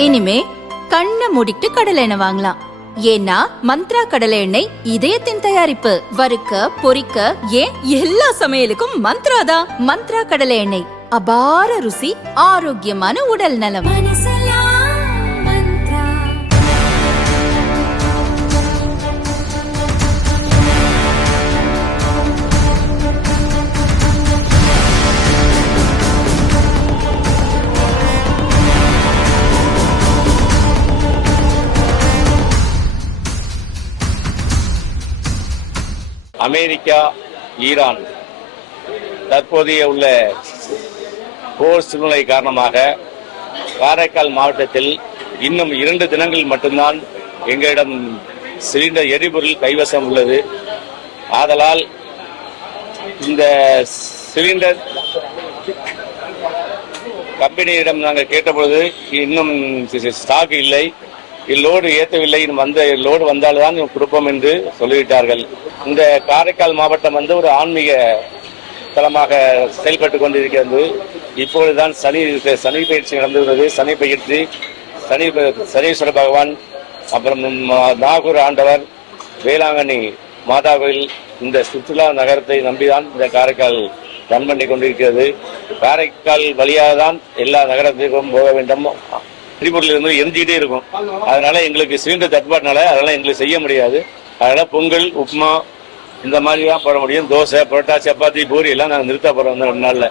இனிமே கண்ணை மூடிட்டு கடலை எண்ணெய் வாங்கலாம். ஏன்னா மந்த்ரா கடலை எண்ணெய் இதயத்தின் தயாரிப்பு. வறுக்க பொரிக்க ஏன் எல்லா சமையலுக்கும் மந்த்ரா தான். மந்த்ரா கடலை எண்ணெய், அபார ருசி, ஆரோக்கியமான உடல் நலம். அமெரிக்கா, ஈரான் தற்போதைய உள்ள போர் சூழ்நிலை காரணமாக காரைக்கால் மாவட்டத்தில் இன்னும் 2 தினங்கள் மட்டும்தான் எங்களிடம் சிலிண்டர் எரிபொருள் கைவசம் உள்ளது. ஆதலால் இந்த சிலிண்டர் கம்பெனியிடம் நாங்கள் கேட்டபொழுது இன்னும் ஸ்டாக் இல்லை, லோடு ஏற்றவில்லை, லோடு வந்தால்தான் கொடுப்போம் என்று சொல்லிவிட்டார்கள். இந்த காரைக்கால் மாவட்டம் ஒரு ஆன்மீக தலமாக செயல்பட்டு கொண்டிருக்கிறது. இப்பொழுதுதான் சனி பயிற்சி நடந்துள்ளது. சனி பயிற்சி, சனீஸ்வர பகவான், அப்புறம் நாகூர் ஆண்டவர், வேளாங்கண்ணி மாதா கோயில், இந்த சுற்றுலா நகரத்தை நம்பிதான் இந்த காரைக்கால் ரன் பண்ணி கொண்டிருக்கிறது. காரைக்கால் வழியாக தான் எல்லா நகரத்திற்கும் போக வேண்டும். எரிபொருள் இருந்து எரிஞ்சிக்கிட்டே இருக்கும். அதனால எங்களுக்கு சிலிண்டர் தட்டுப்பாடுனால அதெல்லாம் எங்களுக்கு செய்ய முடியாது. அதனால பொங்கல், உப்புமா இந்த மாதிரி தான் போட முடியும். தோசை, புரோட்டா, சப்பாத்தி, பூரி எல்லாம் நாங்கள் நிறுத்த போறோம். 2 நாள்ல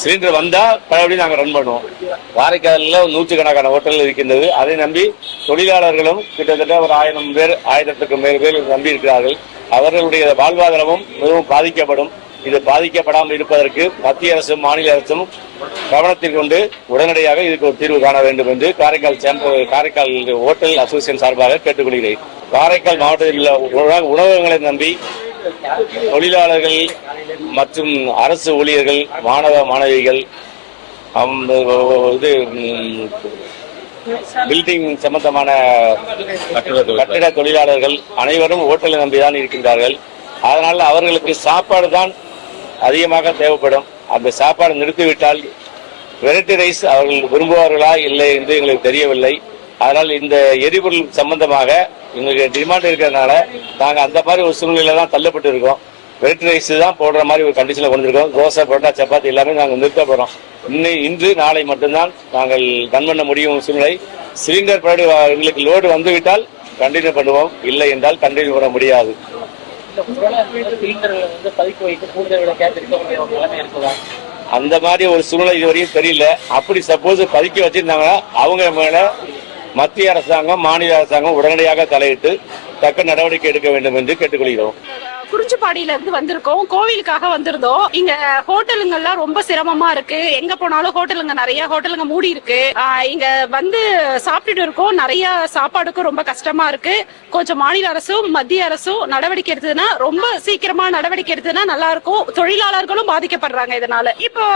சிலிண்டர் வந்தா பழபடி நாங்கள் ரன் பண்ணுவோம். காரைக்காலில் 100கணக்கான ஹோட்டல்கள் இருக்கின்றது. அதை நம்பி தொழிலாளர்களும் கிட்டத்தட்ட ஒரு 1000 பேர், 1000க்கும் மேல் பேர் நம்பி இருக்கிறார்கள். அவர்களுடைய வாழ்வாதாரமும் மிகவும் பாதிக்கப்படும். இது பாதிக்கப்படாமல் இருப்பதற்கு மத்திய அரசும் மாநில அரசும் கவனத்தில் கொண்டு உடனடியாக இதுக்கு ஒரு தீர்வு காண வேண்டும் என்று காரைக்கால் ஹோட்டல் அசோசியேஷன் சார்பாக கேட்டுக்கொள்கிறேன். காரைக்கால் மாவட்டத்தில் உள்ள உணவகங்களை நம்பி தொழிலாளர்கள் மற்றும் அரசு ஊழியர்கள், மாணவ மாணவிகள், பில்டிங் சம்பந்தமான கட்டிட தொழிலாளர்கள் அனைவரும் ஹோட்டலை நம்பிதான் இருக்கின்றார்கள். அதனால் அவர்களுக்கு சாப்பாடு தான் அதிகமாக தேவைப்படும். அந்த சாப்பாடு நிறுத்திவிட்டால் வெரைட்டி ரைஸ் அவர்கள் விரும்புவார்களா இல்லை என்று எங்களுக்கு தெரியவில்லை. அதனால் இந்த எரிபொருள் சம்பந்தமாக எங்களுக்கு டிமாண்ட் இருக்கிறதுனால நாங்கள் அந்த மாதிரி ஒரு சூழ்நிலையில தான் தள்ளப்பட்டு இருக்கோம். வெரைட்டி ரைஸ் தான் போடுற மாதிரி ஒரு கண்டிஷனில் கொண்டிருக்கோம். தோசை, புரோட்டா, சப்பாத்தி எல்லாமே நாங்கள் நிறுத்த போகிறோம். இன்று நாளை மட்டும்தான் நாங்கள் ரன் பண்ண முடியும் சூழ்நிலை. சிலிண்டர் படி எங்களுக்கு லோடு வந்துவிட்டால் கண்டினியூ பண்ணுவோம், இல்லை என்றால் கண்டினியூ பண்ண முடியாது. அந்த மாதிரி ஒரு சூழ்நிலை இதுவரையும் தெரியல. அப்படி சப்போஸ் பதுக்கி வச்சிருந்தாங்கன்னா அவங்க மேல மத்திய அரசாங்கம், மாநில அரசாங்கம் உடனடியாக தலையிட்டு தக்க நடவடிக்கை எடுக்க வேண்டும் என்று கேட்டுக்கொள்கிறோம். குறிஞ்சிப்பாடியில இருந்து வந்திருக்கோம். கோவிலுக்காக வந்திருந்தோம். இங்க ஹோட்டலுங்கெல்லாம் ரொம்ப சிரமமா இருக்கு. எங்க போனாலும் ஹோட்டலுங்க, நிறைய ஹோட்டலுங்க மூடி இருக்கு. இங்க வந்து சாப்பிட்டுட்டு இருக்கோம். நிறைய சாப்பாடுக்கும் ரொம்ப கஷ்டமா இருக்கு. கொஞ்சம் மாநில அரசும் மத்திய அரசும் நடவடிக்கை எடுத்ததுன்னா, ரொம்ப சீக்கிரமா நடவடிக்கை எடுத்ததுன்னா நல்லா இருக்கும். தொழிலாளர்களும் பாதிக்கப்படுறாங்க இதனால. இப்போ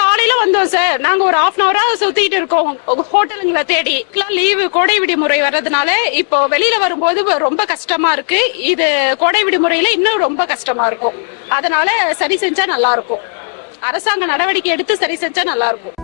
காலையில வந்தோம் சார், நாங்க ஒரு 1/2 hour சுத்திட்டு இருக்கோம் ஹோட்டலுங்களை தேடி. லீவு, கோடை விடுமுறை வர்றதுனால இப்போ வெளியில வரும்போது ரொம்ப கஷ்டமா இருக்கு. இது கோடை விடுமுறையில இன்னும் ரொம்ப கஷ்டமா இருக்கும். அதனால சரி செஞ்சா நல்லா இருக்கும். அரசாங்க நடவடிக்கை எடுத்து சரி செஞ்சா நல்லா இருக்கும்.